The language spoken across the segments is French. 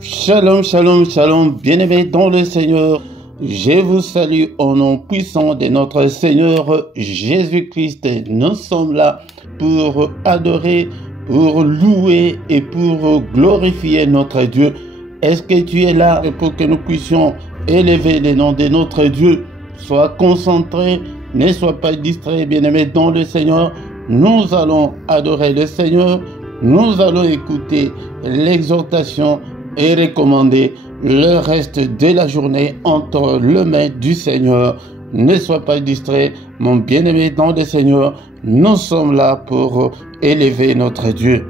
Shalom, shalom, shalom, bien-aimés dans le Seigneur. Je vous salue au nom puissant de notre Seigneur Jésus-Christ. Nous sommes là pour adorer, pour louer et pour glorifier notre Dieu. Est-ce que tu es là pour que nous puissions élever le nom de notre Dieu? Sois concentré, ne sois pas distrait, bien-aimé dans le Seigneur. Nous allons adorer le Seigneur. Nous allons écouter l'exhortation et recommander le reste de la journée entre les mains du Seigneur. Ne sois pas distrait, mon bien-aimé dans le Seigneur. Nous sommes là pour élever notre Dieu.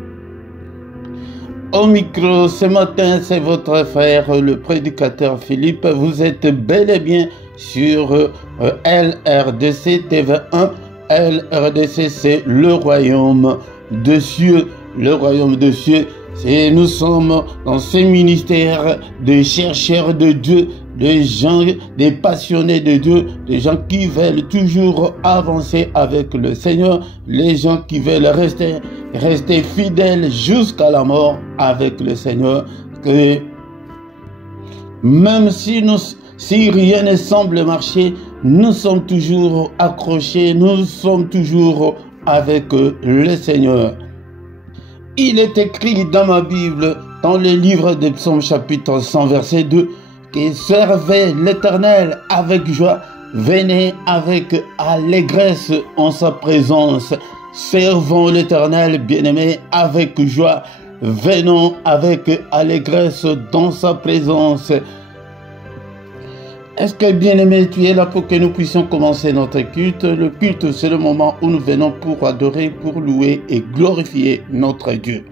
Au micro, ce matin, c'est votre frère, le prédicateur Philippe. Vous êtes bel et bien sur LRDC TV1. LRDC, c'est le royaume des cieux. Le royaume des cieux. Et nous sommes dans ces ministères de chercheurs de Dieu, des gens, des passionnés de Dieu, des gens qui veulent toujours avancer avec le Seigneur, les gens qui veulent rester fidèles jusqu'à la mort avec le Seigneur. Que même si rien ne semble marcher, nous sommes toujours accrochés, nous sommes toujours avec le Seigneur. Il est écrit dans ma Bible, dans le livre de Psaumes chapitre 100 verset 2, que servez l'Éternel avec joie, venez avec allégresse en sa présence. Servons l'Éternel, bien-aimé, avec joie, venons avec allégresse dans sa présence. Est-ce que, bien-aimé, tu es là pour que nous puissions commencer notre culte? Le culte, c'est le moment où nous venons pour adorer, pour louer et glorifier notre Dieu.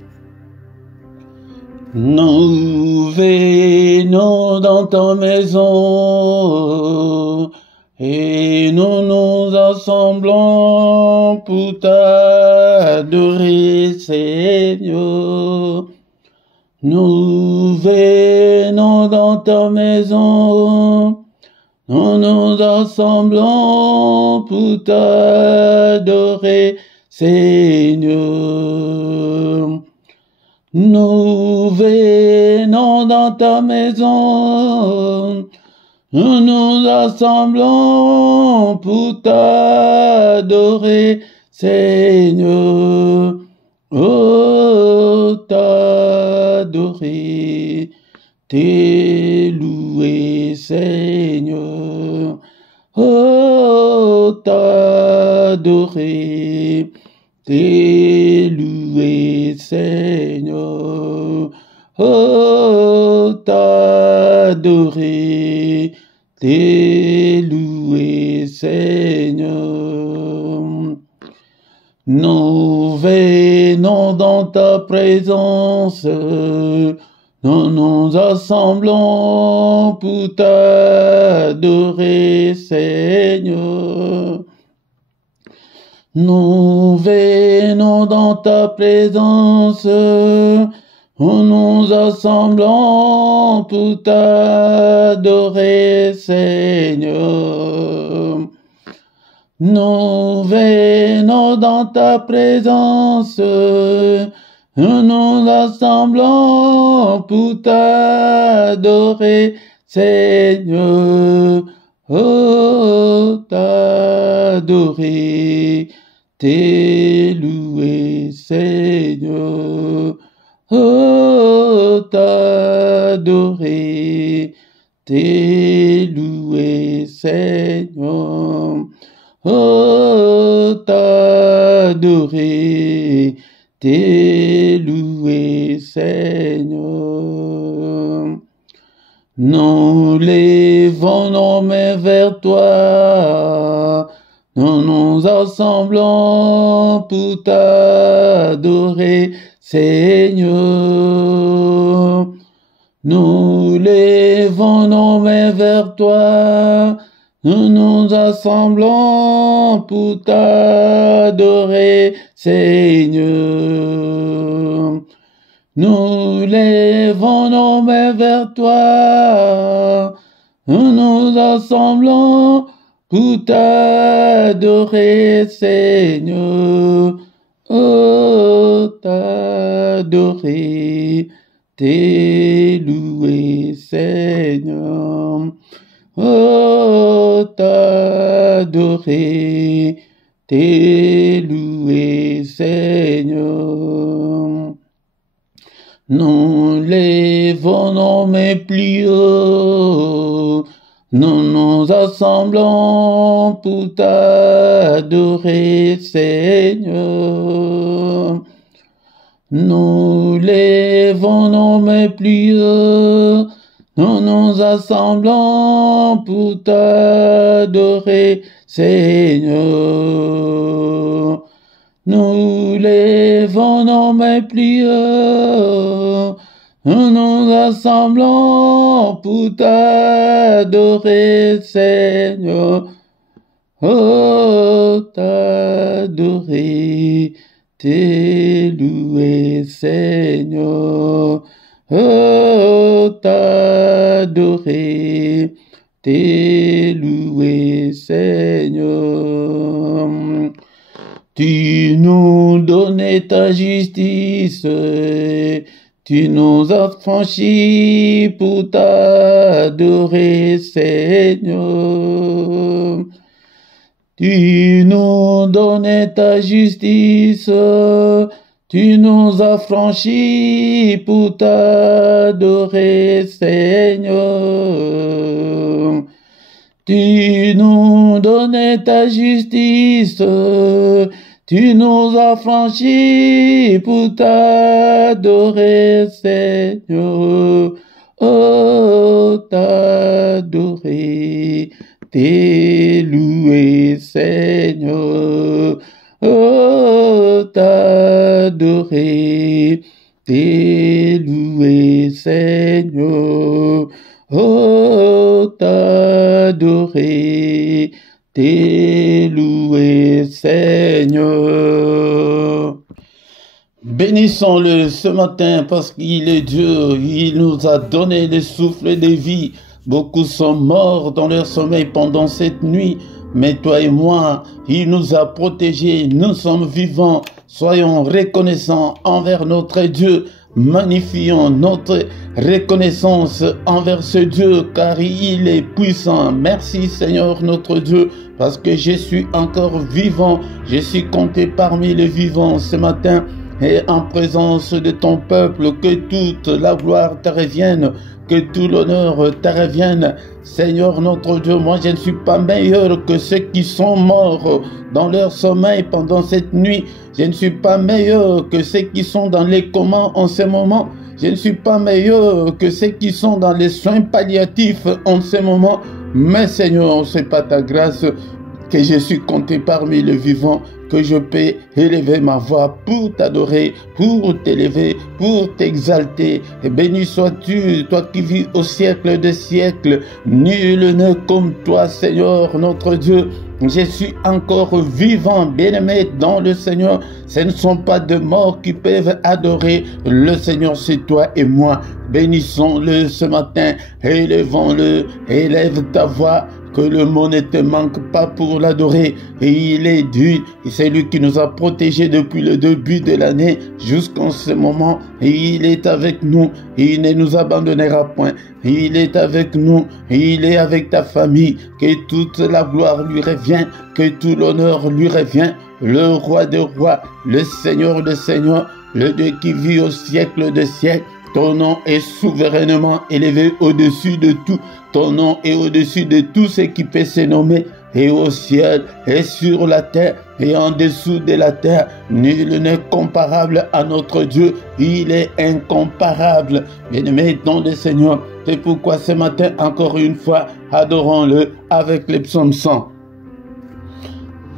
Nous venons dans ta maison et nous nous assemblons pour t'adorer, Seigneur. Nous venons dans ta maison. Nous nous assemblons pour t'adorer, Seigneur. Nous venons dans ta maison. Nous nous assemblons pour t'adorer, Seigneur. Oh, t'adorer, t'es loué, Seigneur. Oh, t'adorer, t'es loué, Seigneur. Oh, t'adorer, t'es loué, Seigneur. Nous venons dans ta présence. Nous nous assemblons pour t'adorer, Seigneur. Nous venons dans ta présence. Nous nous assemblons pour t'adorer, Seigneur. Nous venons dans ta présence. Nous nous assemblons pour t'adorer, Seigneur. Oh, t'adorer, t'es loué, Seigneur. Oh, t'adorer, t'es loué, Seigneur. Oh, t'adorer, t'es loué, Seigneur. Nous levons nos mains vers toi. Nous nous assemblons pour t'adorer, Seigneur. Nous levons nos mains vers toi. Nous nous assemblons pour t'adorer, Seigneur. Nous levons nos mains vers toi. Nous nous assemblons pour t'adorer, Seigneur. Oh, t'adorer, t'es loué, Seigneur. Oh, t'adorer, t'es loué, Seigneur. Nous lèvons mes plus haut, nous nous assemblons pour t'adorer, Seigneur. Nous lèvons mes plus haut, nous nous assemblons pour t'adorer, Seigneur. Nous lèvons mes plus haut, nous nous assemblons pour t'adorer, Seigneur. Oh, t'adorer, t'es loué, Seigneur. Oh, t'adorer, t'es loué, Seigneur. Tu nous donnais ta justice, tu nous as franchis pour t'adorer, Seigneur. Tu nous donnais ta justice, tu nous as franchis pour t'adorer, Seigneur. Tu nous donnais ta justice, tu nous as franchis pour t'adorer, Seigneur. Oh, t'adorer, t'es loué, Seigneur. Oh, t'adorer, t'es loué, Seigneur. Oh, t'adorer, t'es loué, Seigneur. Bénissons-le ce matin parce qu'il est Dieu, il nous a donné le souffle de vie. Beaucoup sont morts dans leur sommeil pendant cette nuit, mais toi et moi, il nous a protégés, nous sommes vivants. Soyons reconnaissants envers notre Dieu. Magnifions notre reconnaissance envers ce Dieu car il est puissant. Merci Seigneur notre Dieu parce que je suis encore vivant. Je suis compté parmi les vivants ce matin et en présence de ton peuple. Que toute la gloire te revienne, que tout l'honneur te revienne. Seigneur notre Dieu, moi je ne suis pas meilleur que ceux qui sont morts dans leur sommeil pendant cette nuit. Je ne suis pas meilleur que ceux qui sont dans les comas en ce moment. Je ne suis pas meilleur que ceux qui sont dans les soins palliatifs en ce moment. Mais Seigneur, c'est pas ta grâce que je suis compté parmi les vivants, que je peux élever ma voix pour t'adorer, pour t'élever, pour t'exalter. Et béni sois-tu, toi qui vis au siècle des siècles. Nul n'est comme toi, Seigneur, notre Dieu. Je suis encore vivant, bien-aimé dans le Seigneur. Ce ne sont pas de morts qui peuvent adorer le Seigneur, c'est toi et moi. Bénissons-le ce matin, élevons-le, élève ta voix. Que le mot ne te manque pas pour l'adorer. Et il est Dieu, et c'est lui qui nous a protégés depuis le début de l'année jusqu'en ce moment. Et il est avec nous, et il ne nous abandonnera point. Et il est avec nous, et il est avec ta famille. Que toute la gloire lui revient, que tout l'honneur lui revient. Le roi des rois, le Seigneur des seigneurs, le Dieu qui vit au siècle des siècles. Ton nom est souverainement élevé au-dessus de tout. Ton nom est au-dessus de tout ce qui peut se nommer. Et au ciel, et sur la terre, et en dessous de la terre, nul n'est comparable à notre Dieu. Il est incomparable. Bien-aimé dans le Seigneur, c'est pourquoi ce matin, encore une fois, adorons-le avec les psaumes 100.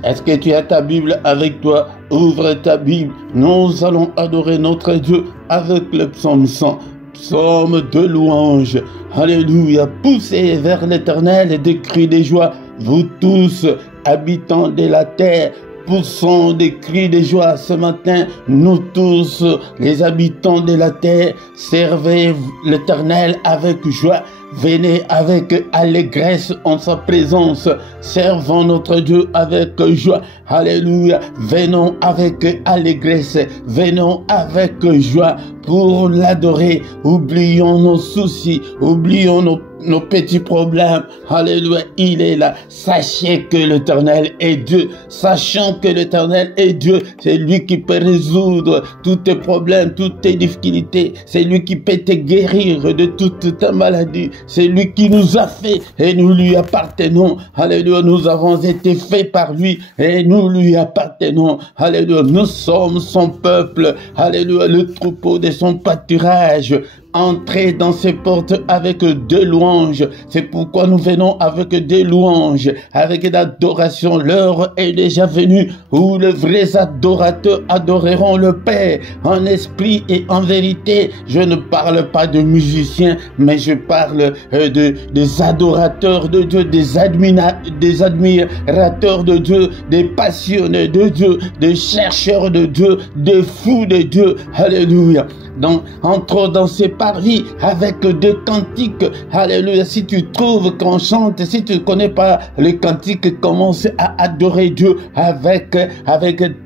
Est-ce que tu as ta Bible avec toi? Ouvre ta Bible. Nous allons adorer notre Dieu avec le psaume 100. Psaume de louange. Alléluia. Poussez vers l'Éternel des cris de joie. Vous tous, habitants de la terre, poussons des cris de joie ce matin. Nous tous, les habitants de la terre, servez l'Éternel avec joie. venez avec allégresse en sa présence. Servons notre Dieu avec joie. Alléluia. Venons avec allégresse. Venons avec joie pour l'adorer. Oublions nos soucis. Oublions nos petits problèmes. Alléluia, il est là. Sachez que l'Éternel est Dieu. Sachant que l'Éternel est Dieu, c'est lui qui peut résoudre tous tes problèmes, toutes tes difficultés. C'est lui qui peut te guérir de toute ta maladie. C'est lui qui nous a fait et nous lui appartenons. Alléluia, nous avons été faits par lui et nous lui appartenons. Alléluia, nous sommes son peuple. Alléluia, le troupeau de son pâturage. Entrez dans ses portes avec des louanges. C'est pourquoi nous venons avec des louanges, avec l'adoration. L'heure est déjà venue où les vrais adorateurs adoreront le Père en esprit et en vérité. Je ne parle pas de musiciens, mais je parle des adorateurs de Dieu, des admirateurs de Dieu, des passionnés de Dieu, des chercheurs de Dieu, des fous de Dieu. Alléluia. Donc, entrons dans ces parvis avec des cantiques. Alléluia. Si tu trouves qu'on chante, si tu ne connais pas les cantiques, commence à adorer Dieu avec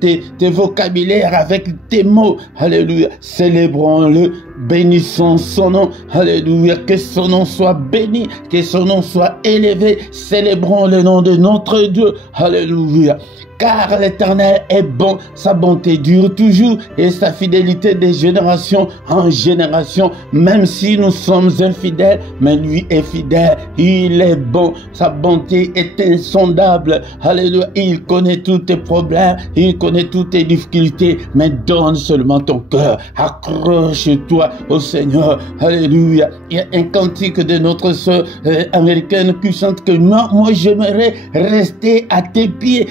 tes vocabulaires, avec tes mots. Alléluia. Célébrons-le, bénissons son nom. Alléluia. Que son nom soit béni, que son nom soit élevé. Célébrons le nom de notre Dieu. Alléluia. Car l'Éternel est bon, sa bonté dure toujours et sa fidélité de génération en génération. Même si nous sommes infidèles, mais lui est fidèle, il est bon, sa bonté est insondable. Alléluia, il connaît tous tes problèmes, il connaît toutes tes difficultés, mais donne seulement ton cœur, accroche-toi au Seigneur. Alléluia, il y a un cantique de notre sœur américaine qui chante que moi j'aimerais rester à tes pieds,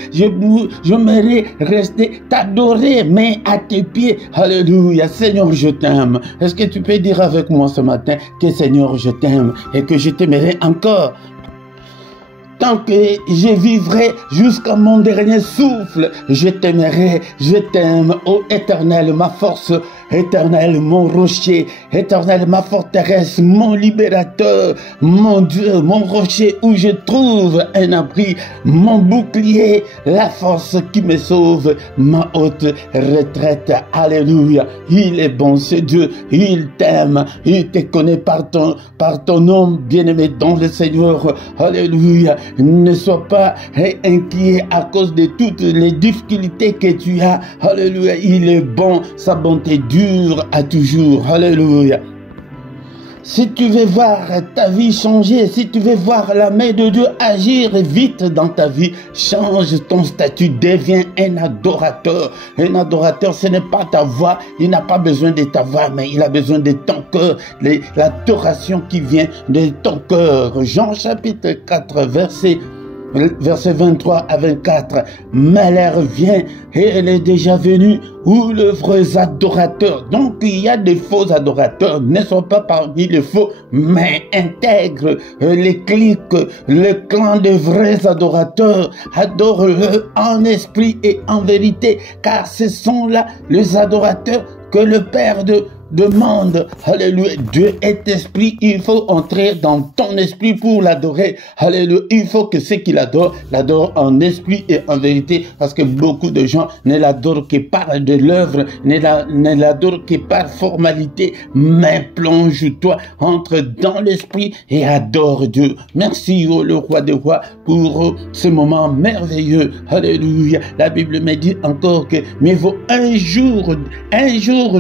j'aimerais rester t'adorer, mais à tes pieds. Alléluia. Seigneur, je t'aime. Est-ce que tu peux dire avec moi ce matin que Seigneur, je t'aime et que je t'aimerai encore? Tant que je vivrai jusqu'à mon dernier souffle, je t'aimerai, je t'aime, ô Éternel, ma force, Éternel, mon rocher, Éternel, ma forteresse, mon libérateur, mon Dieu, mon rocher où je trouve un abri, mon bouclier, la force qui me sauve, ma haute retraite. Alléluia. Il est bon, ce Dieu, il t'aime, il te connaît par ton nom, bien-aimé dans le Seigneur. Alléluia. Ne sois pas inquiet à cause de toutes les difficultés que tu as. Alléluia. Il est bon, sa bonté dure à toujours. Alléluia. Si tu veux voir ta vie changer, si tu veux voir la main de Dieu agir vite dans ta vie, change ton statut, deviens un adorateur. Un adorateur, ce n'est pas ta voix, il n'a pas besoin de ta voix, mais il a besoin de ton cœur, l'adoration qui vient de ton cœur. Jean chapitre 4, verset 23 à 24, mais l'heure vient et elle est déjà venue où les vrais adorateurs, donc il y a des faux adorateurs, ne sont pas parmi les faux, mais intègre les clics, le clan des vrais adorateurs, adore-le en esprit et en vérité, car ce sont là les adorateurs que le Père demande. Alléluia. Dieu est esprit. Il faut entrer dans ton esprit pour l'adorer. Alléluia. Il faut que ceux qui l'adorent en esprit et en vérité, parce que beaucoup de gens ne l'adorent que par de l'œuvre, ne l'adorent que par formalité. Mais plonge-toi, entre dans l'esprit et adore Dieu. Merci, oh, le roi des rois, pour ce moment merveilleux. Alléluia. La Bible me dit encore que mieux vaut un jour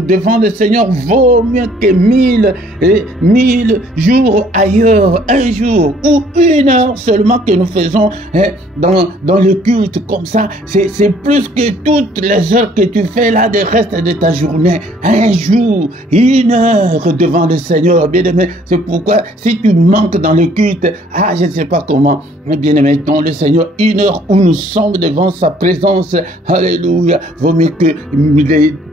devant le Seigneur vaut mieux que 1000 jours ailleurs. Un jour ou une heure seulement que nous faisons dans le culte comme ça, c'est plus que toutes les heures que tu fais là de reste de ta journée. Un jour, une heure devant le Seigneur, bien-aimé. C'est pourquoi si tu manques dans le culte, je ne sais pas comment, mais bien-aimé, dans le Seigneur, une heure où nous sommes devant sa présence, alléluia, vaut mieux que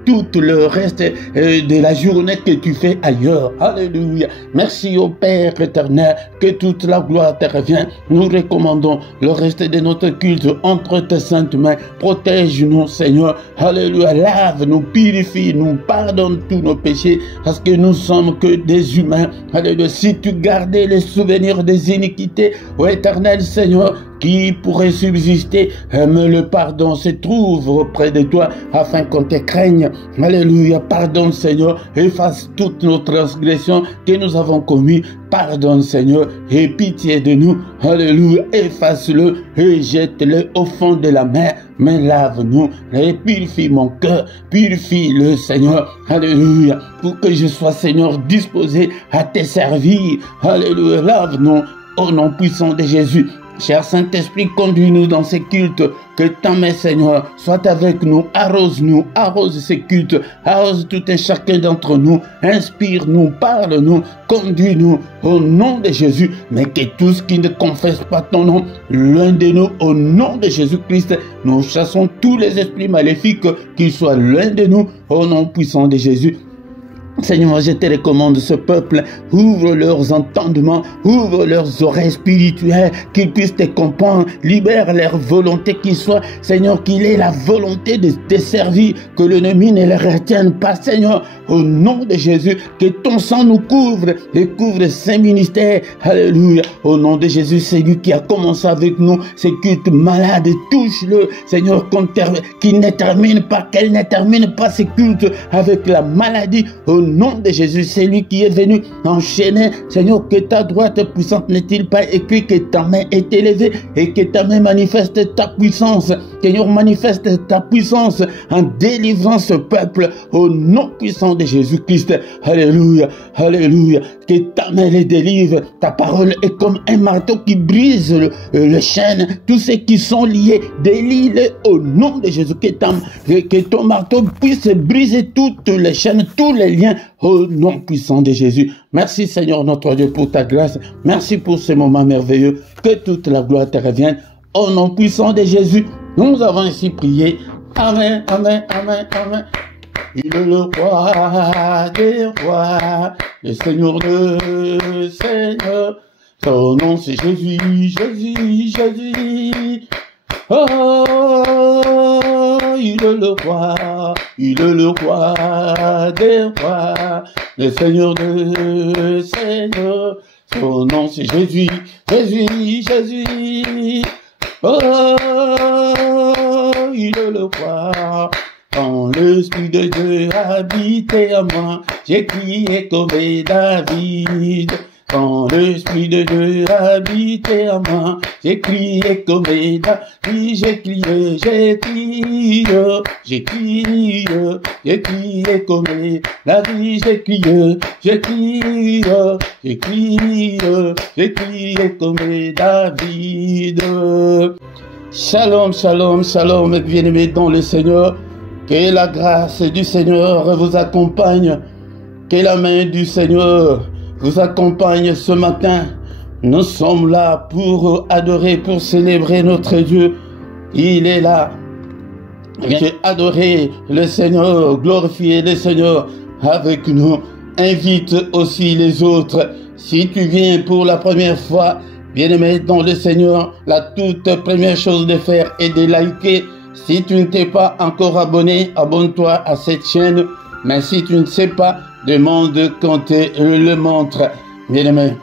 tout le reste de la journée que tu fais ailleurs. Alléluia. Merci au Père éternel, que toute la gloire te revient. Nous recommandons le reste de notre culte entre tes saintes mains. Protège-nous, Seigneur. Alléluia. Lave-nous, purifie-nous, pardonne tous nos péchés, parce que nous sommes que des humains. Alléluia. Si tu gardais les souvenirs des iniquités, ô éternel Seigneur, qui pourrait subsister, mais le pardon se trouve auprès de toi afin qu'on te craigne. Alléluia. Pardonne, Seigneur, efface toutes nos transgressions que nous avons commises. Pardonne, Seigneur, et pitié de nous. Alléluia. Efface-le et jette-le au fond de la mer. Mais lave-nous et purifie mon cœur. Purifie-le, Seigneur. Alléluia. Pour que je sois, Seigneur, disposé à te servir. Alléluia. Lave-nous au nom puissant de Jésus. Cher Saint-Esprit, conduis-nous dans ces cultes. Que ta main, Seigneur, soit avec nous. Arrose-nous, arrose ces cultes. Arrose tout et chacun d'entre nous. Inspire-nous, parle-nous, conduis-nous au nom de Jésus. Mais que tous qui ne confessent pas ton nom, l'un de nous, au nom de Jésus-Christ, nous chassons tous les esprits maléfiques, qu'ils soient l'un de nous, au nom puissant de Jésus. Seigneur, je te recommande ce peuple, ouvre leurs entendements, ouvre leurs oreilles spirituelles, qu'ils puissent te comprendre, libère leur volonté, qu'il soit, Seigneur, qu'il ait la volonté de te servir, que l'ennemi ne les retienne pas, Seigneur, au nom de Jésus, que ton sang nous couvre et couvre ces ministères, alléluia, au nom de Jésus, c'est lui qui a commencé avec nous, ces cultes malades, touche-le, Seigneur, qu'il ne termine pas, qu'elle ne termine pas ces cultes avec la maladie, au nom de Jésus, c'est lui qui est venu enchaîner. Seigneur, que ta droite puissante n'est-il pas écrit, que ta main est élevée et que ta main manifeste ta puissance. Seigneur, manifeste ta puissance en délivrant ce peuple au nom puissant de Jésus-Christ. Alléluia, alléluia. Que ta main les délivre. Ta parole est comme un marteau qui brise le chêne. Tous ceux qui sont liés, délie-les au nom de Jésus. Que ton marteau puisse briser toutes les chaînes, tous les liens au nom puissant de Jésus. Merci Seigneur notre Dieu pour ta grâce. Merci pour ce moment merveilleux. Que toute la gloire te revienne. Au nom puissant de Jésus, nous avons ainsi prié. Amen, amen, amen, amen. Il est le roi des rois, le Seigneur de Seigneurs. Son nom c'est Jésus, Jésus, Jésus. Oh, il est le roi des rois, le Seigneur de Seigneurs. Son nom c'est Jésus, Jésus, Jésus. Oh, il est le roi. Quand l'Esprit de Dieu habitait à moi, j'ai crié comme David. Quand l'Esprit de Dieu habitait à moi, j'ai crié comme David, j'ai crié, j'ai crié, j'ai crié, j'ai crié comme David, j'ai crié, j'ai crié, j'ai crié, j'ai crié comme David. Shalom, shalom, shalom, bien-aimés dans le Seigneur. Que la grâce du Seigneur vous accompagne. Que la main du Seigneur vous accompagne ce matin. Nous sommes là pour adorer, pour célébrer notre Dieu. Il est là. Viens adorer le Seigneur, glorifier le Seigneur avec nous. Invite aussi les autres. Si tu viens pour la première fois, bien-aimé dans le Seigneur, la toute première chose de faire est de liker. Si tu ne t'es pas encore abonné, abonne-toi à cette chaîne. Mais si tu ne sais pas, demande qu'on te le montre. Bien-aimé,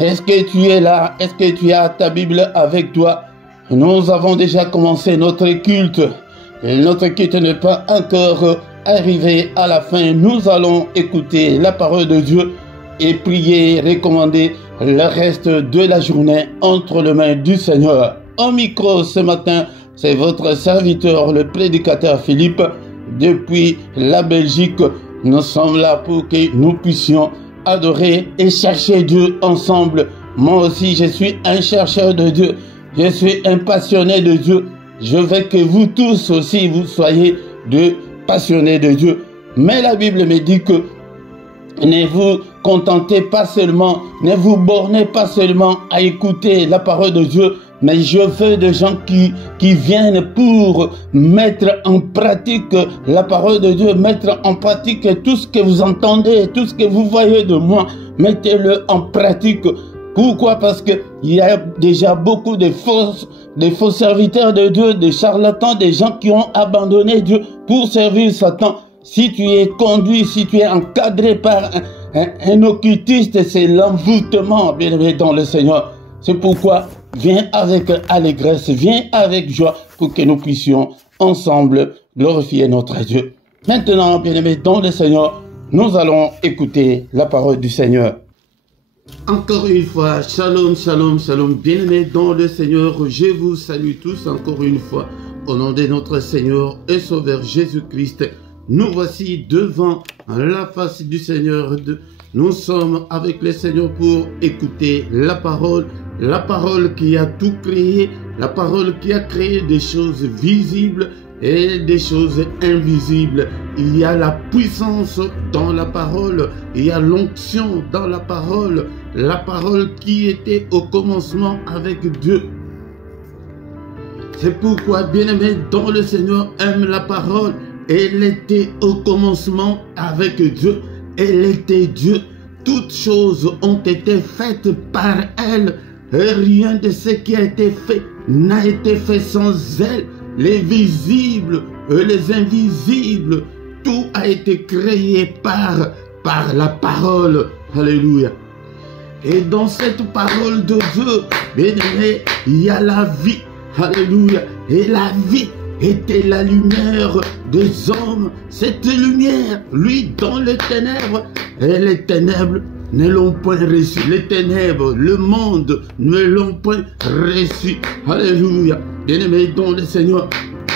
est-ce que tu es là? Est-ce que tu as ta Bible avec toi? Nous avons déjà commencé notre culte. Et notre culte n'est pas encore arrivé à la fin. Nous allons écouter la parole de Dieu et prier, recommander le reste de la journée entre les mains du Seigneur. Au micro ce matin, c'est votre serviteur, le prédicateur Philippe, depuis la Belgique. Nous sommes là pour que nous puissions adorer et chercher Dieu ensemble. Moi aussi, je suis un chercheur de Dieu. Je suis un passionné de Dieu. Je veux que vous tous aussi, vous soyez de passionnés de Dieu. Mais la Bible me dit que ne vous contentez pas seulement, ne vous bornez pas seulement à écouter la parole de Dieu, mais je veux des gens qui viennent pour mettre en pratique la parole de Dieu, mettre en pratique tout ce que vous entendez, tout ce que vous voyez de moi, mettez-le en pratique. Pourquoi? Parce que il y a déjà beaucoup de faux serviteurs de Dieu, des charlatans, des gens qui ont abandonné Dieu pour servir Satan. Si tu es conduit, si tu es encadré par un occultiste, c'est l'envoûtement, bien aimé dans le Seigneur. C'est pourquoi viens avec allégresse, viens avec joie pour que nous puissions ensemble glorifier notre Dieu. Maintenant, bien aimé dans le Seigneur, nous allons écouter la parole du Seigneur. Encore une fois, shalom, shalom, shalom, bien-aimés dans le Seigneur, je vous salue tous encore une fois, au nom de notre Seigneur et Sauveur Jésus-Christ. Nous voici devant la face du Seigneur, nous sommes avec le Seigneur pour écouter la parole qui a tout créé, la parole qui a créé des choses visibles et des choses invisibles. Il y a la puissance dans la parole, il y a l'onction dans la parole qui était au commencement avec Dieu. C'est pourquoi, bien-aimé dans le Seigneur, aime la parole. Elle était au commencement avec Dieu, elle était Dieu. Toutes choses ont été faites par elle, et rien de ce qui a été fait n'a été fait sans elle. Les visibles et les invisibles, tout a été créé par la parole. Alléluia. Et dans cette parole de Dieu, bien aimé, il y a la vie. Alléluia. Et la vie était la lumière des hommes. Cette lumière, lui, dans les ténèbres, et les ténèbres ne l'ont point reçu. Les ténèbres, le monde ne l'ont point reçu. Alléluia. Bien-aimé dans le Seigneur.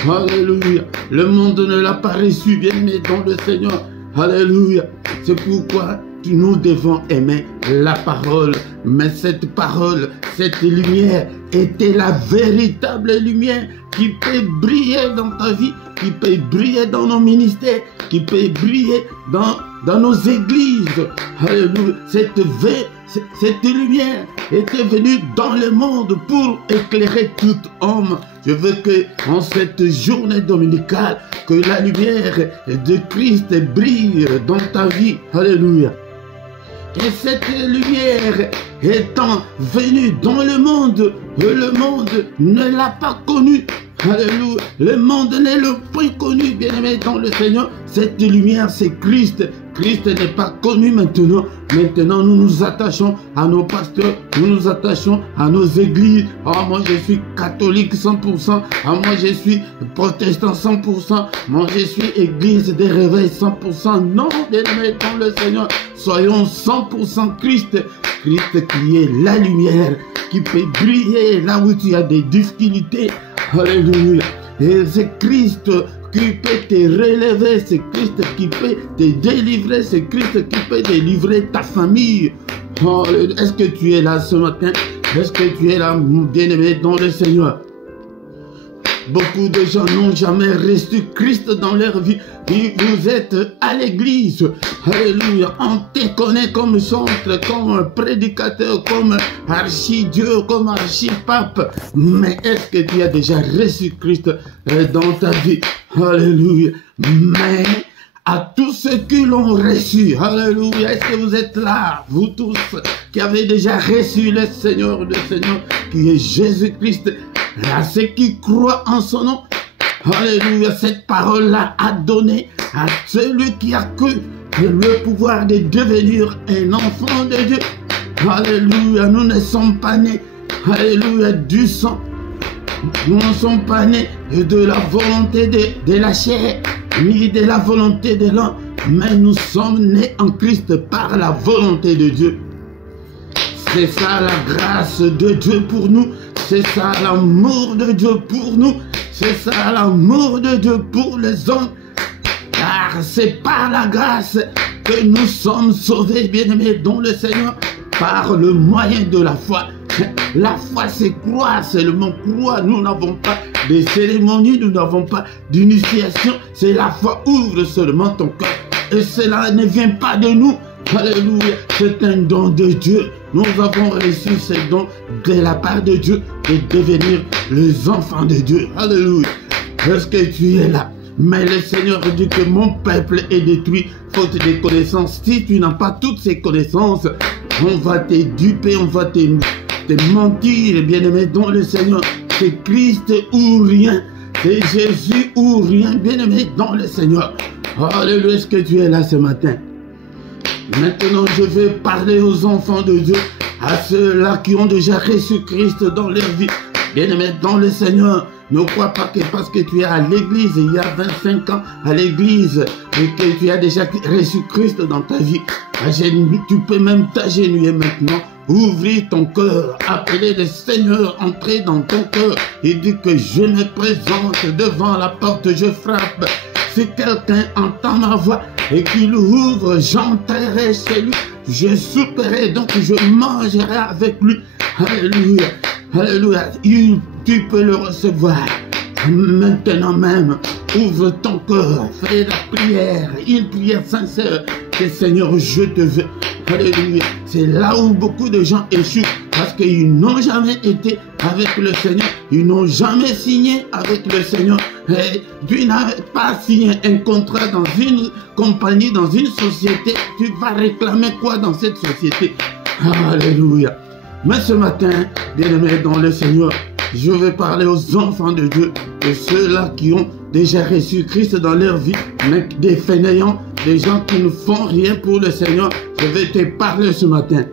Alléluia. Le monde ne l'a pas reçu, bien-aimé dans le Seigneur. Alléluia. C'est pourquoi nous devons aimer la parole. Mais cette parole, cette lumière était la véritable lumière qui peut briller dans ta vie, qui peut briller dans nos ministères, qui peut briller dans nos églises. Alléluia. Cette lumière était venue dans le monde pour éclairer tout homme. Je veux que en cette journée dominicale, que la lumière de Christ brille dans ta vie. Alléluia. Et cette lumière étant venue dans le monde ne l'a pas connue. Alléluia. Le monde ne l'a pas connu, bien-aimé dans le Seigneur. Cette lumière, c'est Christ. Christ n'est pas connu maintenant. Maintenant, nous nous attachons à nos pasteurs, nous nous attachons à nos églises. Oh, moi, je suis catholique 100%. Oh, moi, je suis protestant 100%. Moi, je suis église des réveils 100%. Non, bien-aimé dans le Seigneur. Soyons 100% Christ. Christ qui est la lumière, qui peut briller là où tu as des difficultés. Alléluia. Et c'est Christ qui peut te relever, c'est Christ qui peut te délivrer, c'est Christ qui peut délivrer ta famille. Oh, est-ce que tu es là ce matin? Est-ce que tu es là, mon bien-aimé dans le Seigneur? Beaucoup de gens n'ont jamais reçu Christ dans leur vie. Et vous êtes à l'église. Alléluia. On te connaît comme chantre, comme prédicateur, comme archi-dieu, comme archi-pape. Mais est-ce que tu as déjà reçu Christ dans ta vie? Alléluia. Mais à tous ceux qui l'ont reçu, alléluia, est-ce que vous êtes là, vous tous qui avez déjà reçu le Seigneur, qui est Jésus-Christ, à ceux qui croient en son nom, alléluia, cette parole-là a donné à celui qui a cru le pouvoir de devenir un enfant de Dieu. Alléluia, nous ne sommes pas nés, alléluia, du sang. Nous ne sommes pas nés de la volonté de la chair, ni de la volonté de l'homme, mais nous sommes nés en Christ par la volonté de Dieu. C'est ça la grâce de Dieu pour nous, c'est ça l'amour de Dieu pour nous, c'est ça l'amour de Dieu pour les hommes. Car c'est par la grâce que nous sommes sauvés, bien-aimés dans le Seigneur, par le moyen de la foi. La foi, c'est croire, seulement croire. Nous n'avons pas de cérémonie, nous n'avons pas d'initiation. C'est la foi, ouvre seulement ton cœur. Et cela ne vient pas de nous, Alléluia. C'est un don de Dieu. Nous avons reçu ce don de la part de Dieu de devenir les enfants de Dieu. Alléluia. Est-ce que tu es là? Mais le Seigneur dit que mon peuple est détruit faute de connaissances. Si tu n'as pas toutes ces connaissances, on va te duper, on va te mentir, bien-aimé, dans le Seigneur. C'est Christ ou rien. C'est Jésus ou rien, bien-aimé, dans le Seigneur. Alléluia, est-ce que tu es là ce matin? Maintenant, je vais parler aux enfants de Dieu, à ceux-là qui ont déjà reçu Christ dans leur vie. Bien-aimé, dans le Seigneur, ne crois pas que parce que tu es à l'église, il y a 25 ans à l'église, et que tu as déjà reçu Christ dans ta vie, tu peux même t'agenouiller maintenant, ouvrir ton cœur, appeler le Seigneur, entrer dans ton cœur, et dire que je me présente devant la porte, je frappe. Si quelqu'un entend ma voix et qu'il ouvre, j'entrerai chez lui, je souperai, donc je mangerai avec lui. Alléluia, alléluia, tu peux le recevoir. Maintenant même, ouvre ton cœur, fais la prière, une prière sincère, que Seigneur, je te veux. Alléluia. C'est là où beaucoup de gens échouent, parce qu'ils n'ont jamais été avec le Seigneur, ils n'ont jamais signé avec le Seigneur. Et tu n'as pas signé un contrat dans une compagnie, dans une société, tu vas réclamer quoi dans cette société? Alléluia. Mais ce matin, bien-aimés dans le Seigneur, je vais parler aux enfants de Dieu, de ceux-là qui ont déjà reçu Christ dans leur vie, mais des fainéants, des gens qui ne font rien pour le Seigneur. Je vais te parler ce matin.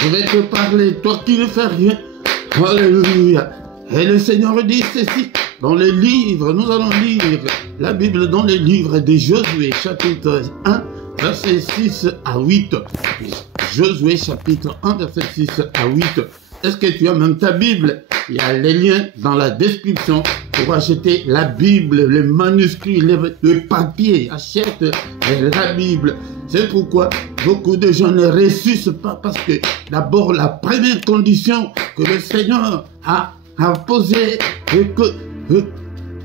Je vais te parler, toi qui ne fais rien. Alléluia. Et le Seigneur dit ceci, dans les livres, nous allons lire la Bible dans les livres de Josué, chapitre 1, verset 6 à 8. Josué, chapitre 1, verset 6 à 8. Est-ce que tu as même ta Bible? Il y a les liens dans la description pour acheter la Bible, les manuscrits, le papier. Achète la Bible. C'est pourquoi beaucoup de gens ne ressuscitent pas, parce que d'abord la première condition que le Seigneur a posée est que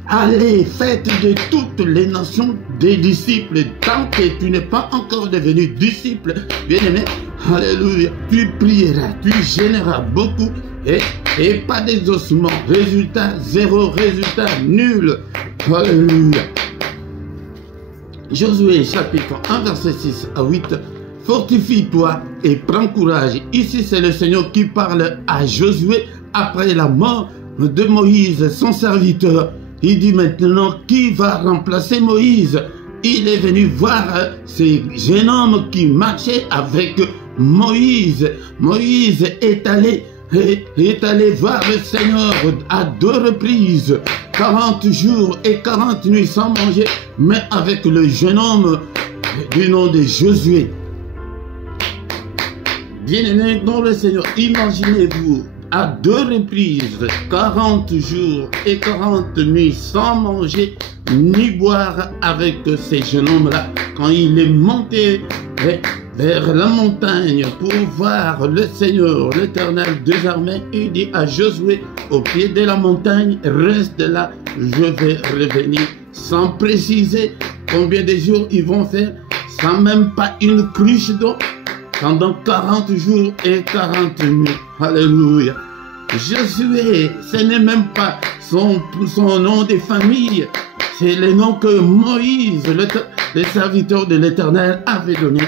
allez, faites de toutes les nations des disciples. Tant que tu n'es pas encore devenu disciple, bien-aimé, alléluia, tu prieras, tu gêneras beaucoup et pas d'exaucement. Résultat zéro, résultat nul. Alléluia. Josué chapitre 1 verset 6 à 8. Fortifie-toi et prends courage. Ici c'est le Seigneur qui parle à Josué après la mort de Moïse, son serviteur. Il dit maintenant, qui va remplacer Moïse? Il est venu voir ce jeune homme qui marchait avec Moïse. Moïse est allé voir le Seigneur à 2 reprises, 40 jours et 40 nuits sans manger, mais avec le jeune homme du nom de Josué. Bien-aimés dans le Seigneur, imaginez-vous, à 2 reprises, 40 jours et 40 nuits sans manger ni boire avec ces jeunes hommes-là, quand il est monté vers la montagne pour voir le Seigneur, l'Éternel des armées, il dit à Josué, au pied de la montagne, reste là, je vais revenir, sans préciser combien de jours ils vont faire, sans même pas une cruche d'eau, pendant 40 jours et 40 nuits. Alléluia. Josué, ce n'est même pas son nom de famille, c'est le nom que Moïse, le serviteur de l'Éternel, avait donné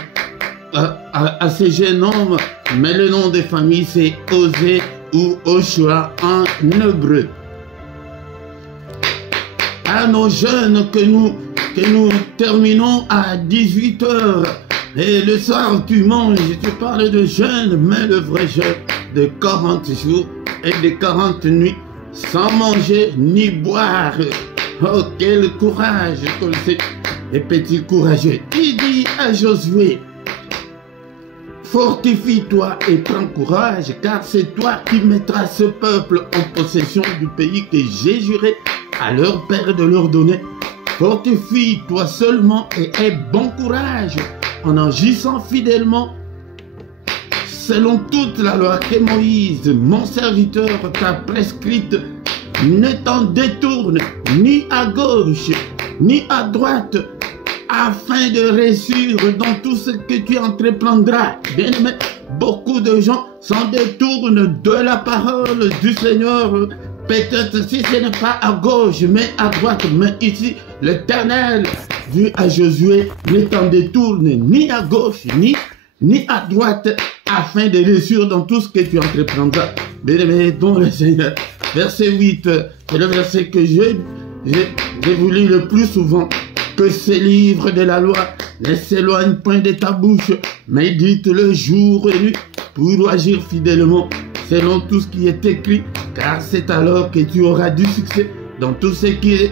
à ces jeunes hommes. Mais le nom de famille, c'est Osée ou Oshua en hébreu. À nos jeunes que nous terminons à 18 h. Et le soir, tu manges, tu parles de jeûne, mais le vrai jeûne de 40 jours et de 40 nuits, sans manger ni boire. Oh, quel courage, comme c'est les petits courageux. Il dit à Josué, fortifie-toi et prends courage, car c'est toi qui mettras ce peuple en possession du pays que j'ai juré à leur père de leur donner. Fortifie-toi seulement et aie bon courage, en agissant fidèlement selon toute la loi que Moïse, mon serviteur, t'a prescrite. Ne t'en détourne ni à gauche ni à droite, afin de réussir dans tout ce que tu entreprendras. Bien-aimé, beaucoup de gens s'en détournent de la parole du Seigneur. Peut-être si ce n'est pas à gauche, mais à droite. Mais ici, l'Éternel dit à Josué, ne t'en détourne ni à gauche, ni à droite, afin de réussir dans tout ce que tu entreprendras. Bien-aimé, dans le Seigneur. Verset 8, c'est le verset que j'ai voulu le plus souvent. Que ces livres de la loi ne s'éloignent point de ta bouche, médite le jour et nuit pour agir fidèlement selon tout ce qui est écrit, car c'est alors que tu auras du succès dans tout ce qui est,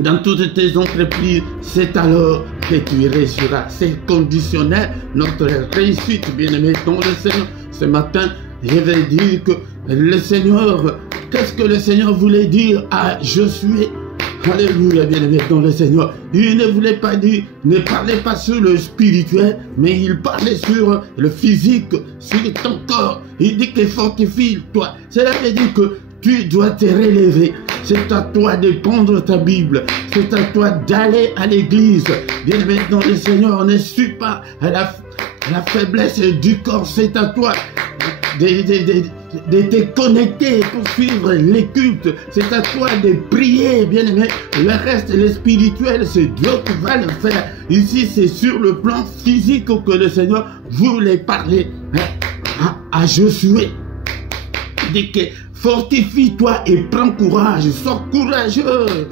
dans toutes tes entreprises. C'est alors que tu réussiras. C'est conditionnel notre réussite, bien-aimé, dans le Seigneur. Ce matin, je vais dire que le Seigneur, qu'est-ce que le Seigneur voulait dire à Josué? Alléluia, bien-aimé dans le Seigneur. Il ne voulait pas dire, ne parlait pas sur le spirituel, mais il parlait sur le physique, sur ton corps. Il dit que fortifie-toi. Cela veut dire que tu dois te relever. C'est à toi de prendre ta Bible. C'est à toi d'aller à l'église. Bien-aimé dans le Seigneur, ne suis pas à la faiblesse du corps. C'est à toi de te connecter pour suivre les cultes. C'est à toi de prier, bien-aimé. Le reste, le spirituel, c'est Dieu qui va le faire. Ici, c'est sur le plan physique que le Seigneur voulait parler à Josué. Il dit que fortifie-toi et prends courage. Sois courageux.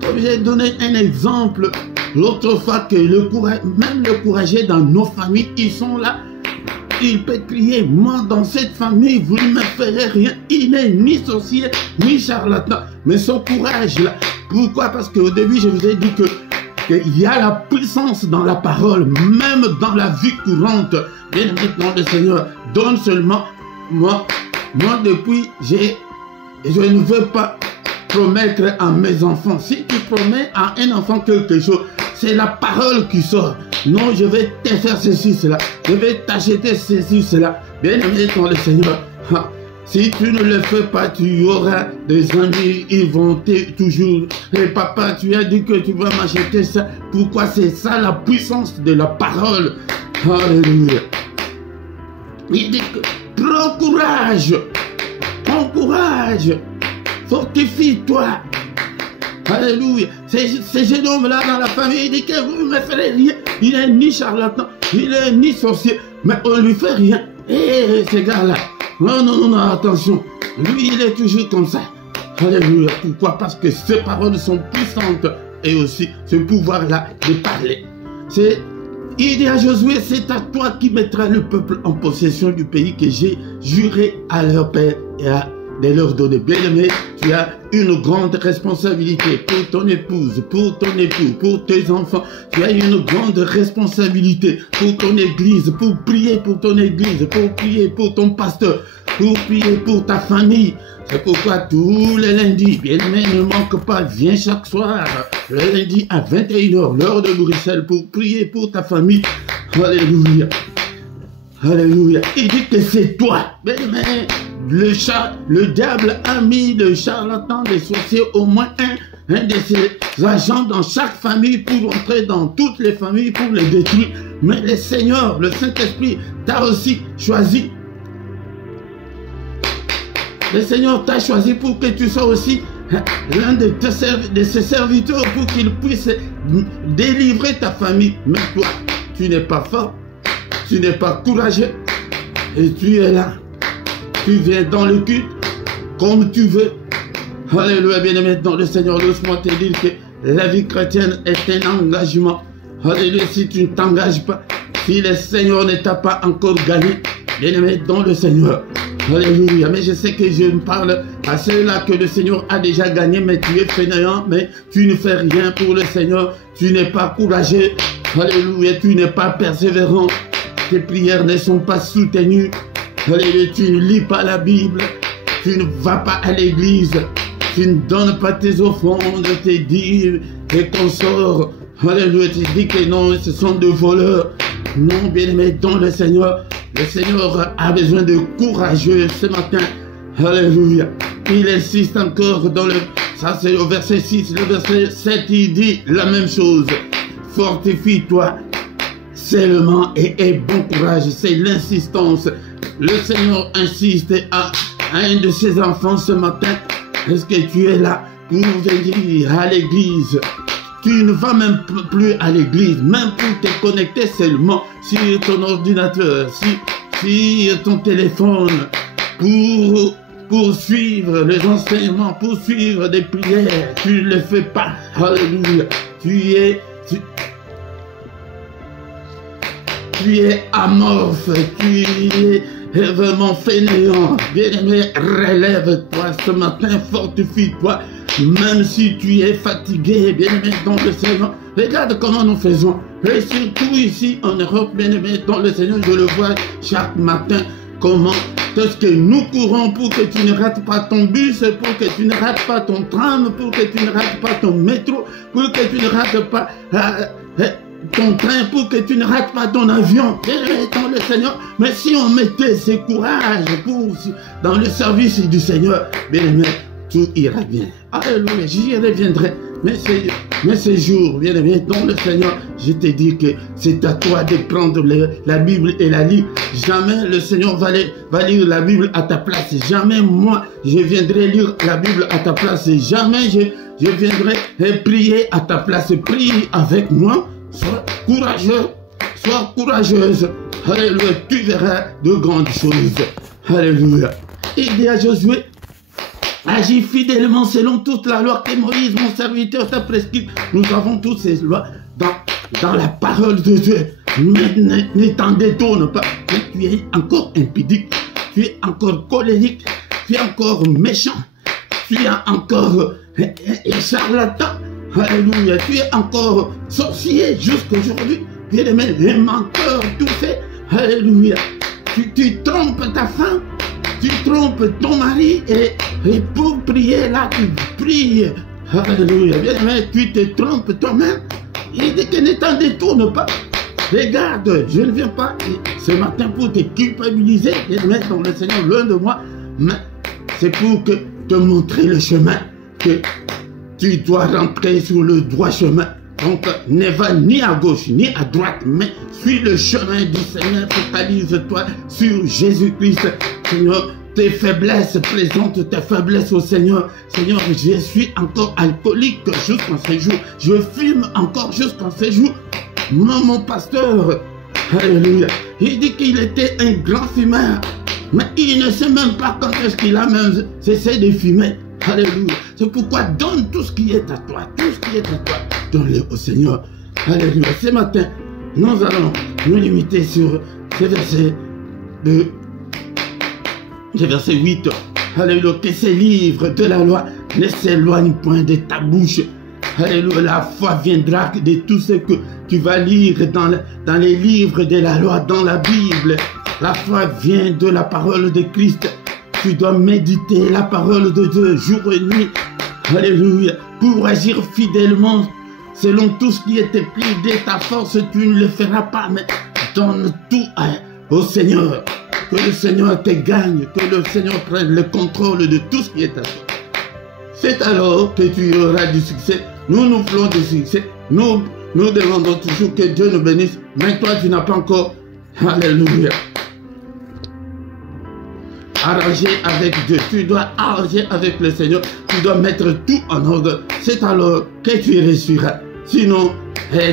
Comme j'ai donné un exemple l'autre fois que même le courageux dans nos familles, ils sont là. Il peut crier, moi dans cette famille, vous ne me ferez rien. Il n'est ni sorcier, ni charlatan. Mais son courage là. Pourquoi? Parce qu'au début, je vous ai dit qu'il y a la puissance dans la parole, même dans la vie courante. Bien maintenant, le Seigneur donne seulement, moi depuis, je ne veux pas promettre à mes enfants. Si tu promets à un enfant quelque chose, c'est la parole qui sort. Non, je vais te faire ceci, cela. Je vais t'acheter ceci, cela. Bien aimé dans le Seigneur. Si tu ne le fais pas, tu auras des amis, ils vont toujours. Et papa, tu as dit que tu vas m'acheter ça. Pourquoi? C'est ça la puissance de la parole. Alléluia. Il dit que prends courage. Prends courage. Fortifie-toi. Alléluia. Ce jeune homme-là dans la famille, il dit que vous ne me ferez rien. Il n'est ni charlatan, il n'est ni sorcier, mais on ne lui fait rien. Et ces gars-là, non, attention. Lui, il est toujours comme ça. Alléluia. Pourquoi? Parce que ces paroles sont puissantes et aussi ce pouvoir-là de parler. Il dit à Josué, c'est à toi qui mettras le peuple en possession du pays que j'ai juré à leur père et de leur donner. Bien-aimé, tu as une grande responsabilité pour ton épouse, pour ton époux, pour tes enfants. Tu as une grande responsabilité pour ton église, pour prier pour ton église, pour prier pour ton pasteur, pour prier pour ta famille. C'est pourquoi tous les lundis, bien-aimé, ne manque pas, viens chaque soir, le lundi à 21h, l'heure de Bruxelles, pour prier pour ta famille. Alléluia. Alléluia. Il dit que c'est toi. Bien-aimé, le diable a mis le charlatan, les sorciers, au moins un de ses agents dans chaque famille pour entrer dans toutes les familles pour les détruire. Mais le Seigneur, le Saint-Esprit, t'a aussi choisi. Le Seigneur t'a choisi pour que tu sois aussi l'un de ses serviteurs pour qu'il puisse délivrer ta famille. Mais toi, tu n'es pas fort, tu n'es pas courageux et tu es là. Tu viens dans le culte comme tu veux. Alléluia, bien-aimé dans le Seigneur. Laisse-moi te dire que la vie chrétienne est un engagement. Alléluia, si tu ne t'engages pas, si le Seigneur ne t'a pas encore gagné, bien-aimé dans le Seigneur. Alléluia, mais je sais que je me parle à ceux-là que le Seigneur a déjà gagné, mais tu es fainéant, mais tu ne fais rien pour le Seigneur. Tu n'es pas courageux. Alléluia, tu n'es pas persévérant. Tes prières ne sont pas soutenues. Alléluia, tu ne lis pas la Bible, tu ne vas pas à l'église, tu ne donnes pas tes offrandes, tes dîmes, tes consorts. Alléluia, tu dis que non, ce sont des voleurs. Non, bien-aimé, dans le Seigneur a besoin de courageux ce matin. Alléluia. Il insiste encore dans ça c'est au verset 6, le verset 7, il dit la même chose. fortifie-toi seulement et aie bon courage. C'est l'insistance. Le Seigneur insiste à un de ses enfants ce matin. Est-ce que tu es là pour venir à l'église? Tu ne vas même plus à l'église, même pour te connecter seulement sur ton ordinateur, sur ton téléphone, pour suivre les enseignements, pour suivre des prières. Tu ne le fais pas. Alléluia. Tu es amorphe, tu es vraiment fainéant. Bien-aimé, relève-toi ce matin, fortifie-toi. Même si tu es fatigué, bien-aimé, dans le Seigneur, regarde comment nous faisons. Et surtout ici en Europe, bien-aimé, dans le Seigneur, je le vois chaque matin. Comment est-ce que nous courons pour que tu ne rates pas ton bus, pour que tu ne rates pas ton tram, pour que tu ne rates pas ton métro, pour que tu ne rates pas ton train, pour que tu ne rates pas ton avion. Bien-aimé, dans le Seigneur. Mais si on mettait ce courage dans le service du Seigneur, bien-aimé, tout ira bien. Alléluia, j'y reviendrai. Mais ce jour, bien aimé, dans le Seigneur, je te dis que c'est à toi de prendre la Bible et la lire. Jamais le Seigneur va lire la Bible à ta place. Jamais moi, je viendrai lire la Bible à ta place. Jamais je viendrai prier à ta place. Prie avec moi. Sois courageux. Sois courageuse. Alléluia, tu verras de grandes choses. Alléluia. Il dit à Josué, agis fidèlement selon toute la loi que Moïse, mon serviteur, t'a prescrite. Nous avons toutes ces lois dans la parole de Dieu. Mais ne t'en détourne pas. Tu es encore impudique. Tu es encore colérique. Tu es encore méchant. Tu es encore charlatan. Alléluia. Tu es encore sorcier jusqu'aujourd'hui. Bien-aimé, les menteurs, tout fait. Alléluia. Tu trompes ta femme. Tu trompes ton mari et pour prier là, tu pries. Alléluia. Bien-aimé, tu te trompes toi-même. Il dit que ne t'en détourne pas. Regarde, je ne viens pas ce matin pour te culpabiliser, bien-aimé, dans le Seigneur, loin de moi. Mais c'est pour te montrer le chemin, que tu dois rentrer sur le droit chemin. Donc, ne va ni à gauche ni à droite, mais suis le chemin du Seigneur. Focalise-toi sur Jésus-Christ. Seigneur, tes faiblesses, présente tes faiblesses au Seigneur. Seigneur, je suis encore alcoolique jusqu'en ces jours. Je fume encore jusqu'en ces jours. Moi, mon pasteur, alléluia, il dit qu'il était un grand fumeur. Mais il ne sait même pas quand est-ce qu'il a même cessé de fumer. Alléluia. C'est pourquoi donne tout ce qui est à toi. Tout ce qui est à toi. Donne-le au Seigneur. Alléluia. Ce matin, nous allons nous limiter sur ce verset de verset 8. Alléluia. Que ces livres de la loi ne s'éloignent point de ta bouche. Alléluia. La foi viendra de tout ce que tu vas lire dans les livres de la loi, dans la Bible. La foi vient de la parole de Christ. Tu dois méditer la parole de Dieu jour et nuit. Alléluia. Pour agir fidèlement selon tout ce qui est écrit de ta force, tu ne le feras pas, mais donne tout au Seigneur. Que le Seigneur te gagne, que le Seigneur prenne le contrôle de tout ce qui est à toi. C'est alors que tu auras du succès. Nous nous voulons du succès. Nous demandons toujours que Dieu nous bénisse. Mais toi, tu n'as pas encore. Alléluia. Arranger avec Dieu. Tu dois arranger avec le Seigneur. Tu dois mettre tout en ordre. C'est alors que tu réussiras. Sinon,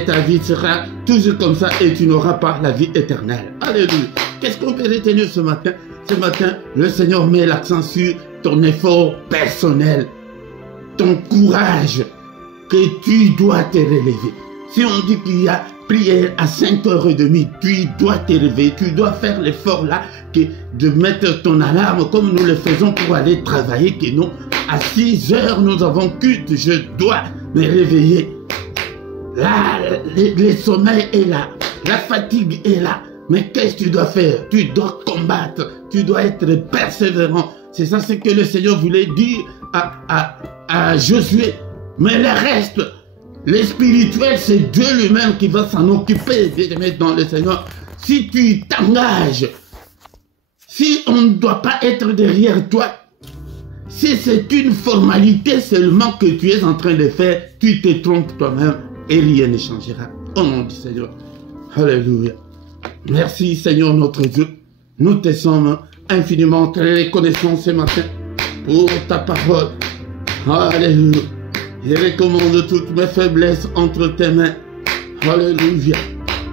ta vie sera toujours comme ça et tu n'auras pas la vie éternelle. Alléluia. Qu'est-ce qu'on peut retenir ce matin? Ce matin, le Seigneur met l'accent sur ton effort personnel, ton courage, que tu dois te relever. Si on dit qu'il y a prière à 5h30, tu dois te réveiller, tu dois faire l'effort là, de mettre ton alarme comme nous le faisons pour aller travailler, que non, à 6h nous avons culte, je dois me réveiller. Là, le sommeil est là, la fatigue est là. Mais qu'est-ce que tu dois faire? Tu dois combattre, tu dois être persévérant. C'est ça ce que le Seigneur voulait dire à Josué. Mais le reste, le spirituel, c'est Dieu lui-même qui va s'en occuper, bien-aimé dans le Seigneur. Si tu t'engages, si on ne doit pas être derrière toi, si c'est une formalité seulement que tu es en train de faire, tu te trompes toi-même et rien ne changera. au nom du Seigneur. Alléluia. Merci Seigneur notre Dieu. Nous te sommes infiniment très reconnaissants ce matin pour ta parole. Alléluia. Je recommande toutes mes faiblesses entre tes mains. Alléluia.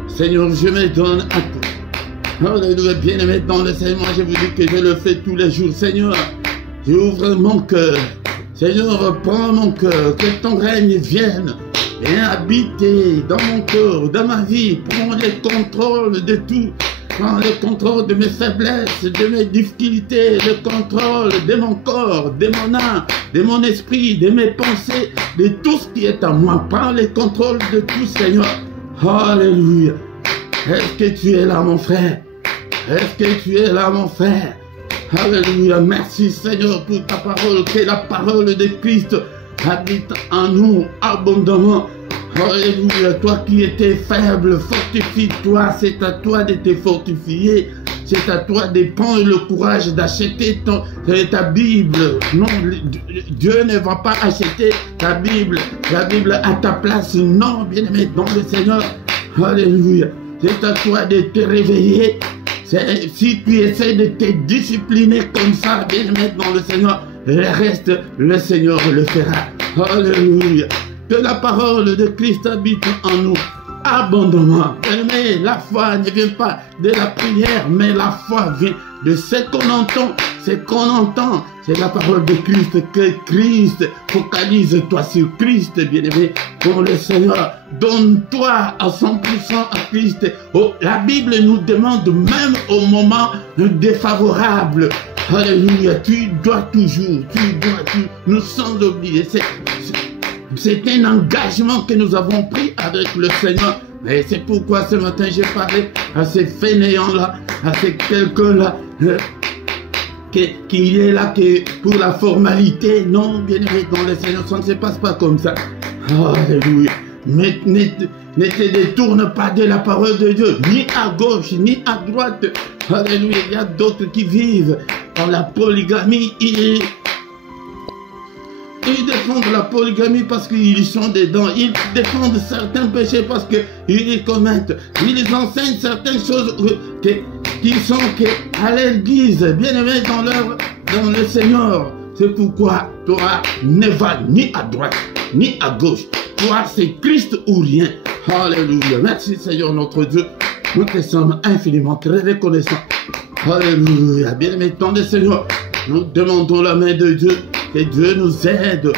Seigneur, je me donne à toi. Alléluia. Bien-aimé dans le Seigneur, je vous dis que je le fais tous les jours. Seigneur, j'ouvre mon cœur. Seigneur, prends mon cœur. Que ton règne vienne. Viens habiter dans mon cœur, dans ma vie. Prends le contrôle de tout. Prends le contrôle de mes faiblesses, de mes difficultés, le contrôle de mon corps, de mon âme, de mon esprit, de mes pensées, de tout ce qui est à moi. Prends le contrôle de tout, Seigneur. Alléluia. Est-ce que tu es là, mon frère? Est-ce que tu es là, mon frère? Alléluia. Merci, Seigneur, pour ta parole. Que la parole de Christ habite en nous abondamment. Alléluia, toi qui étais faible, fortifie-toi, c'est à toi de te fortifier, c'est à toi de prendre le courage d'acheter ta Bible. Non, Dieu ne va pas acheter ta Bible, la Bible à ta place, non, bien-aimé dans le Seigneur. Alléluia, c'est à toi de te réveiller. Si tu essaies de te discipliner comme ça, bien-aimé dans le Seigneur, le reste, le Seigneur le fera. Alléluia. Que la parole de Christ habite en nous abondamment. Mais la foi ne vient pas de la prière, mais la foi vient de ce qu'on entend. Ce qu'on entend, c'est la parole de Christ. Que Christ, focalise-toi sur Christ, bien-aimé, pour le Seigneur. Donne-toi à 100% à Christ. Oh, la Bible nous demande, même au moment défavorable, alléluia, tu dois toujours, nous sommes obligés. C'est un engagement que nous avons pris avec le Seigneur. Et c'est pourquoi ce matin j'ai parlé à ces fainéants-là, à ces quelqu'un-là, qui est là que pour la formalité. Non, bien aimé dans le Seigneur, ça ne se passe pas comme ça. Alléluia. Mais ne te détourne pas de la parole de Dieu, ni à gauche, ni à droite. Alléluia. Il y a d'autres qui vivent dans la polygamie. Ils défendent la polygamie parce qu'ils sont dedans. Ils défendent certains péchés parce qu'ils les commettent. Ils enseignent certaines choses qui sont à leur guise, bien aimés dans le Seigneur. C'est pourquoi toi ne va ni à droite, ni à gauche. Toi, c'est Christ ou rien. Alléluia. Merci Seigneur notre Dieu. Nous te sommes infiniment très reconnaissants. Alléluia. Bien aimés dans le Seigneur. Nous demandons la main de Dieu. Que Dieu nous aide,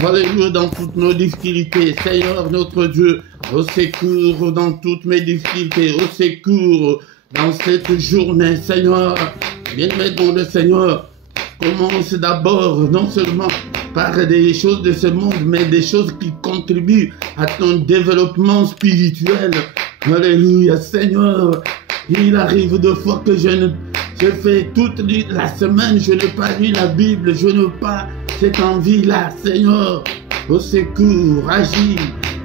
alléluia, dans toutes nos difficultés. Seigneur notre Dieu, au secours dans toutes mes difficultés, au secours dans cette journée, Seigneur. Bien-aimé dans le Seigneur, commence d'abord, non seulement par des choses de ce monde, mais des choses qui contribuent à ton développement spirituel. Alléluia, Seigneur. Il arrive de fois que je fais toute la semaine, je n'ai pas lu la Bible, je n'ai pas cette envie-là, Seigneur. Au secours, agis,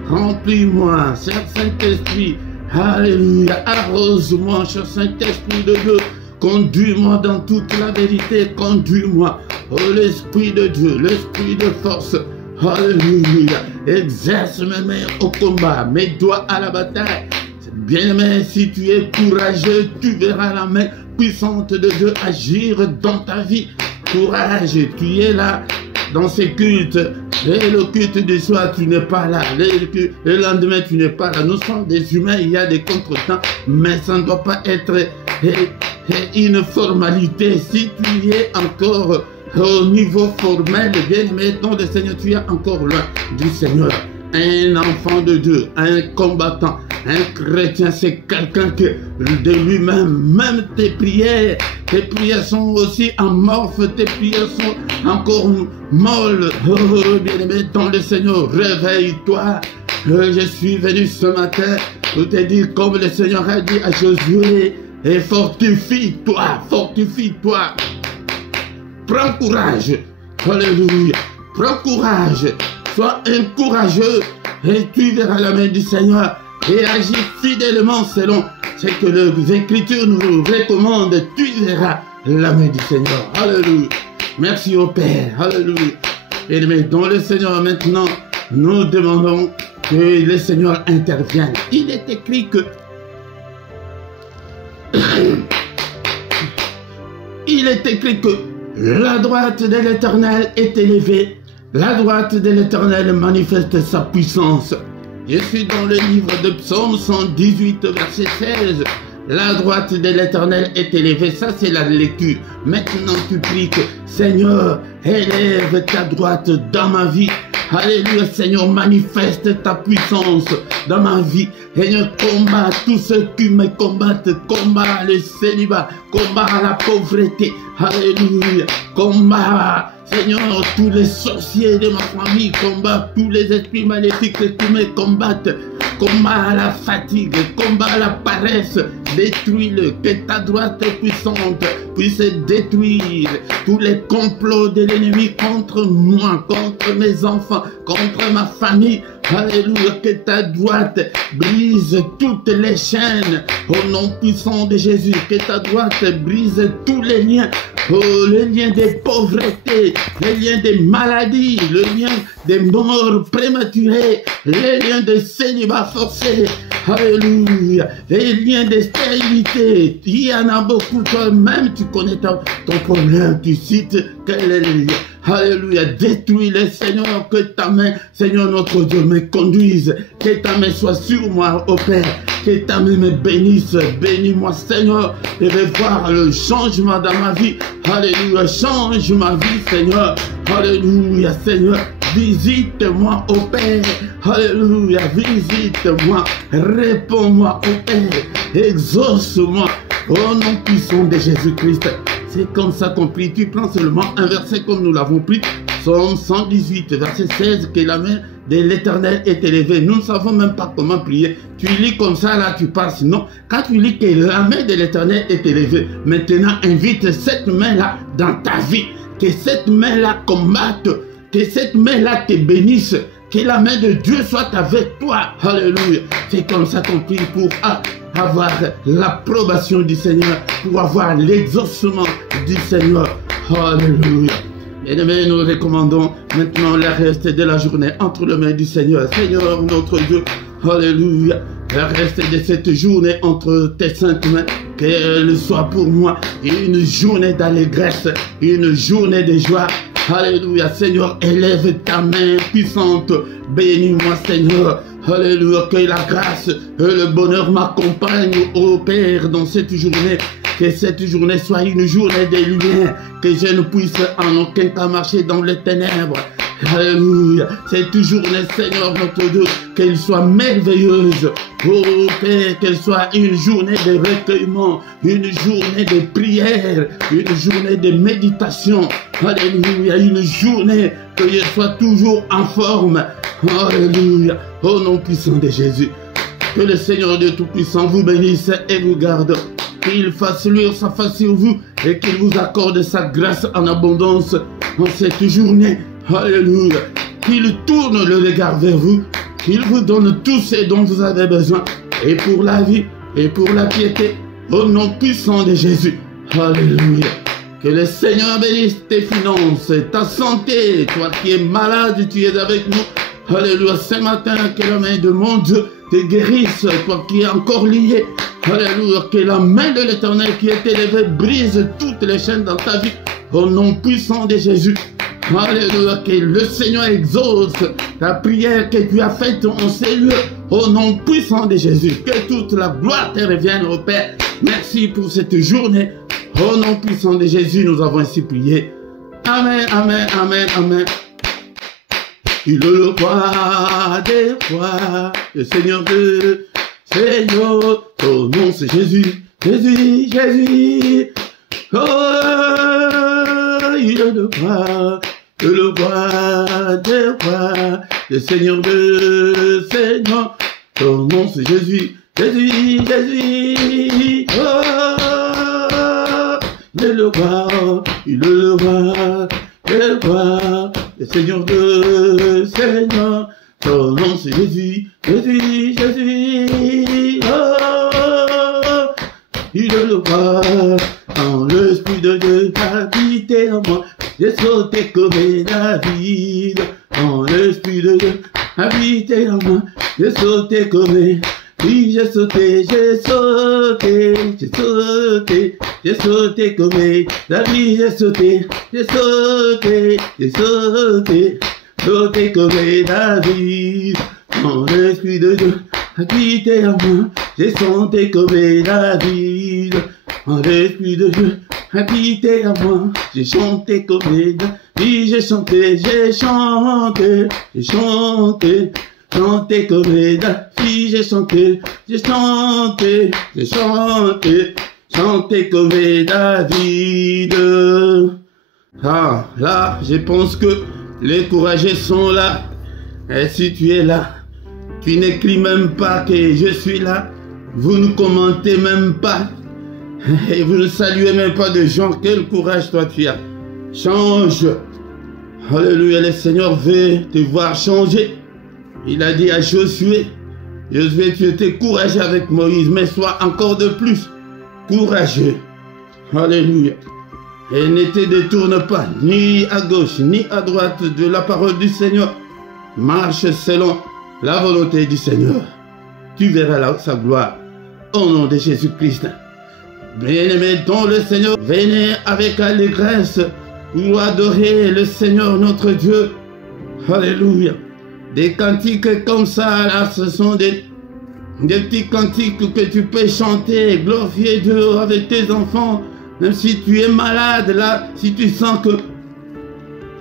remplis-moi, cher Saint-Esprit. Alléluia, arrose-moi, cher Saint-Esprit de Dieu. Conduis-moi dans toute la vérité, conduis-moi. Oh, l'Esprit de Dieu, l'Esprit de force. Alléluia, exerce mes mains au combat, mes doigts à la bataille. Bien-aimé, si tu es courageux, tu verras la main puissante de Dieu agir dans ta vie. Courage, tu es là dans ces cultes. Et le culte du soir, tu n'es pas là. Le lendemain, tu n'es pas là. Nous sommes des humains, il y a des contretemps, mais ça ne doit pas être une formalité. Si tu es encore au niveau formel, bien-aimé, dans le Seigneur, tu es encore loin du Seigneur. Un enfant de Dieu, un combattant, un chrétien, c'est quelqu'un que de lui-même, même tes prières sont aussi amorphes, tes prières sont encore molles. Oh, bien-aimé dans le Seigneur, réveille-toi. Je suis venu ce matin pour te dire comme le Seigneur a dit à Josué, et fortifie-toi, fortifie-toi. Prends courage. Alléluia. Prends courage. Sois un courageux et tu verras la main du Seigneur et agis fidèlement selon ce que les Écritures nous recommandent. Tu verras la main du Seigneur. Alléluia. Merci au Père. Alléluia. Et dans le Seigneur maintenant, nous demandons que le Seigneur intervienne. Il est écrit que il est écrit que la droite de l'Éternel est élevée. La droite de l'Éternel manifeste sa puissance. Je suis dans le livre de Psaume 118, verset 16. La droite de l'Éternel est élevée. Ça, c'est la lecture. Maintenant, tu pries que Seigneur, élève ta droite dans ma vie. Alléluia, Seigneur, manifeste ta puissance dans ma vie. Seigneur, combat tous ceux qui me combattent. Combat le célibat. Combat la pauvreté. Alléluia. Combat, Seigneur, tous les sorciers de ma famille. Combat tous les esprits maléfiques qui me combattent. Combat la fatigue. Combat la paresse. Détruis-le. Que ta droite puissante puisse détruire tous les complots de l'ennemi contre moi, contre mes enfants, contre ma famille. Alléluia, que ta droite brise toutes les chaînes au nom puissant de Jésus. Que ta droite brise tous les liens, les liens des pauvretés, les liens des maladies, le lien des morts prématurées, les liens de célibat forcé. Alléluia, les liens de stérilité. Il y en a beaucoup, toi-même tu connais ton problème, tu cites quel est le lien. Alléluia, détruis-les, Seigneur, que ta main, Seigneur notre Dieu, me conduise, que ta main soit sur moi, ô Père, que ta main me bénisse, bénis-moi, Seigneur, et vais voir le changement dans ma vie. Alléluia, change ma vie, Seigneur. Alléluia, Seigneur, visite-moi, ô Père. Alléluia, visite-moi, réponds-moi, ô Père, exauce-moi, au nom puissant de Jésus-Christ. C'est comme ça qu'on prie. Tu prends seulement un verset comme nous l'avons pris. Psaume 118, verset 16, que la main de l'Éternel est élevée. Nous ne savons même pas comment prier. Tu lis comme ça, là, tu pars. Sinon, quand tu lis que la main de l'Éternel est élevée, maintenant, invite cette main-là dans ta vie. Que cette main-là combatte. Que cette main-là te bénisse. Que la main de Dieu soit avec toi. Alléluia. C'est comme ça qu'on prie pour avoir l'approbation du Seigneur, pour avoir l'exaucement du Seigneur. Alléluia. Bien-aimés, nous recommandons maintenant le reste de la journée entre les mains du Seigneur. Seigneur, notre Dieu, alléluia. Le reste de cette journée entre tes saintes mains, qu'elle soit pour moi une journée d'allégresse, une journée de joie. Alléluia, Seigneur, élève ta main puissante. Bénis-moi, Seigneur. Alléluia, que la grâce et le bonheur m'accompagnent, ô Père, dans cette journée. Que cette journée soit une journée de lumière. Que je ne puisse en aucun cas marcher dans les ténèbres. Alléluia. Cette journée, Seigneur, notre Dieu, qu'elle soit merveilleuse. Oh Père, qu'elle soit une journée de recueillement, une journée de prière, une journée de méditation. Alléluia. Une journée que je sois toujours en forme. Alléluia. Au nom puissant de Jésus. Que le Seigneur Dieu Tout-Puissant vous bénisse et vous garde. Qu'il fasse luire sa face sur vous et qu'il vous accorde sa grâce en abondance en cette journée. Alléluia. Qu'il tourne le regard vers vous. Qu'il vous donne tout ce dont vous avez besoin. Et pour la vie et pour la piété. Au nom puissant de Jésus. Alléluia. Que le Seigneur bénisse tes finances, ta santé. Toi qui es malade, tu es avec nous. Alléluia. Ce matin, que la main de mon Dieu te guérisse. Toi qui es encore lié. Alléluia. Que la main de l'Éternel qui est élevée brise toutes les chaînes dans ta vie. Au nom puissant de Jésus. Alléluia. Que le Seigneur exauce ta prière que tu as faite en ces lieux. Au nom puissant de Jésus. Que toute la gloire te revienne au Père. Merci pour cette journée. Au nom puissant de Jésus, nous avons ainsi prié. Amen, amen, amen, amen. Il est le roi des rois, le Seigneur de Seigneur. Ton nom c'est Jésus, Jésus, Jésus. Oh, il est le roi des rois, le Seigneur de Seigneur. Ton nom c'est Jésus, Jésus, Jésus. Oh, il est le roi, il est le roi, le Seigneur de Seigneur. Ton nom c'est Jésus, Jésus, Jésus. Oh, il est le roi, quand l'Esprit de Dieu habite en moi, j'ai sauté comme David. Quand l'Esprit de Dieu habité en moi. J'ai sauté comme oui, j'ai sauté, j'ai sauté, j'ai sauté, j'ai sauté comme la vie, j'ai sauté, j'ai sauté, j'ai sauté, sauté comme David. Quand l'Esprit de Dieu habité en moi, j'ai sauté comme David. Quand l'Esprit de Dieu habité en moi, j'ai chanté comme David. J'ai chanté, j'ai chanté, j'ai chanté. Chanter comme David, j'ai chanté, j'ai chanté, j'ai chanté, chanter comme David. Ah, là, je pense que les courageux sont là. Et si tu es là, tu n'écris même pas que je suis là. Vous ne commentez même pas. Et vous ne saluez même pas de gens. Quel courage toi tu as. Change. Alléluia, le Seigneur veut te voir changer. Il a dit à Josué, Josué, tu étais courageux avec Moïse, mais sois encore de plus courageux. Alléluia. Et ne te détourne pas, ni à gauche, ni à droite de la parole du Seigneur. Marche selon la volonté du Seigneur. Tu verras là sa gloire. Au nom de Jésus-Christ. Bien-aimés dans le Seigneur, venez avec allégresse pour adorer le Seigneur notre Dieu. Alléluia. Des cantiques comme ça, là, ce sont des petits cantiques que tu peux chanter, glorifier Dieu avec tes enfants. Même si tu es malade, là, si tu sens que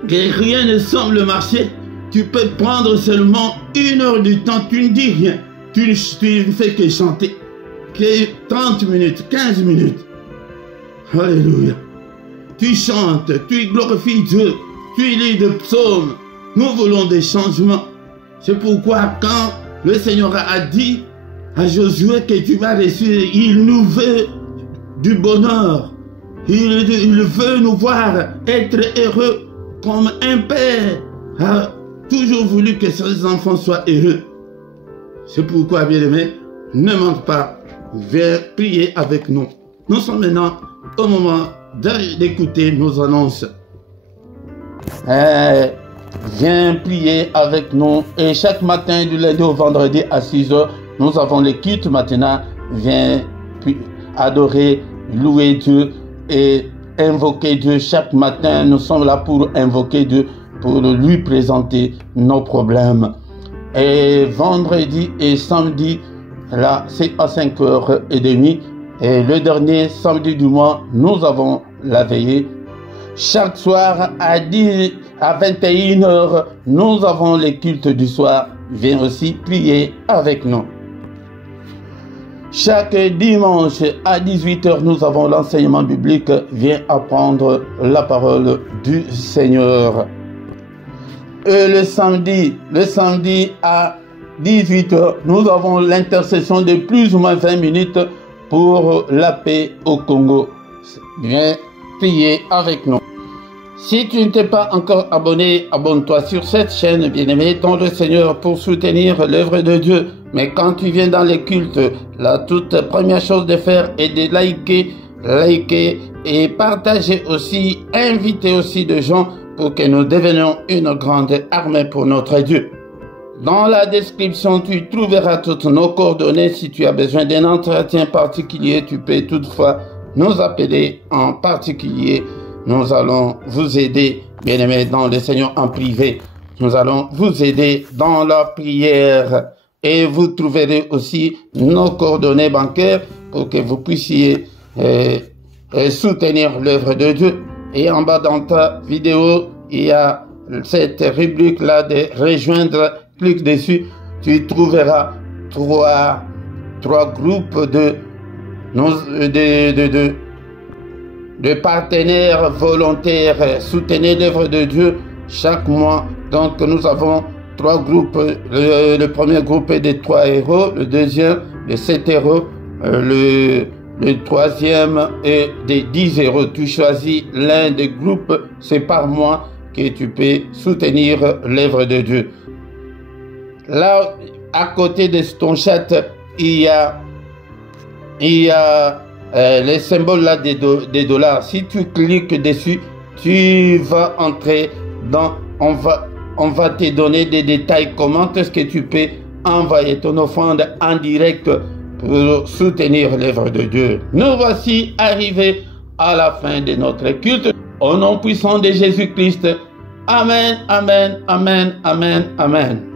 rien ne semble marcher, tu peux prendre seulement 1 heure du temps, tu ne dis rien. Tu ne fais que chanter. Que 30 minutes, 15 minutes. Alléluia. Tu chantes, tu glorifies Dieu, tu lis des psaumes. Nous voulons des changements. C'est pourquoi quand le Seigneur a dit à Josué que tu vas réussir, il nous veut du bonheur. Il veut nous voir être heureux comme un père a toujours voulu que ses enfants soient heureux. C'est pourquoi, bien-aimés, ne manque pas, viens prier avec nous. Nous sommes maintenant au moment d'écouter nos annonces. Viens prier avec nous. Et chaque matin, du lundi au vendredi à 6 h, nous avons les cultes maintenant. Viens adorer, louer Dieu et invoquer Dieu. Chaque matin, nous sommes là pour invoquer Dieu, pour lui présenter nos problèmes. Et vendredi et samedi, là, c'est à 5h30. Et le dernier samedi du mois, nous avons la veillée. Chaque soir à 21 h, nous avons les cultes du soir. Viens aussi prier avec nous. Chaque dimanche à 18 h, nous avons l'enseignement biblique. Viens apprendre la parole du Seigneur. Et le samedi à 18 h, nous avons l'intercession de plus ou moins 20 minutes pour la paix au Congo. Viens prier avec nous. Si tu ne t'es pas encore abonné, abonne-toi sur cette chaîne, bien-aimé, dans le Seigneur, pour soutenir l'œuvre de Dieu. Mais quand tu viens dans les cultes, la toute première chose de faire est de liker et partager aussi, inviter aussi des gens pour que nous devenions une grande armée pour notre Dieu. Dans la description, tu trouveras toutes nos coordonnées. Si tu as besoin d'un entretien particulier, tu peux toutefois nous appeler en particulier. Nous allons vous aider, bien-aimés, dans le Seigneur en privé. Nous allons vous aider dans la prière. Et vous trouverez aussi nos coordonnées bancaires pour que vous puissiez soutenir l'œuvre de Dieu. Et en bas dans ta vidéo, il y a cette rubrique-là de rejoindre. Clique dessus, tu trouveras trois groupes de partenaires volontaires. Soutenez l'œuvre de Dieu chaque mois. Donc nous avons 3 groupes. Le premier groupe est de 3 €, le deuxième de 7 €, le troisième est de 10 €. Tu choisis l'un des groupes, c'est par mois que tu peux soutenir l'œuvre de Dieu. Là, à côté de ton chat, il y a les symboles là des dollars. Si tu cliques dessus, tu vas entrer dans, on on va te donner des détails. Comment est-ce que tu peux envoyer ton offrande en direct pour soutenir l'œuvre de Dieu. Nous voici arrivés à la fin de notre culte. Au nom puissant de Jésus-Christ. Amen, amen, amen, amen, amen.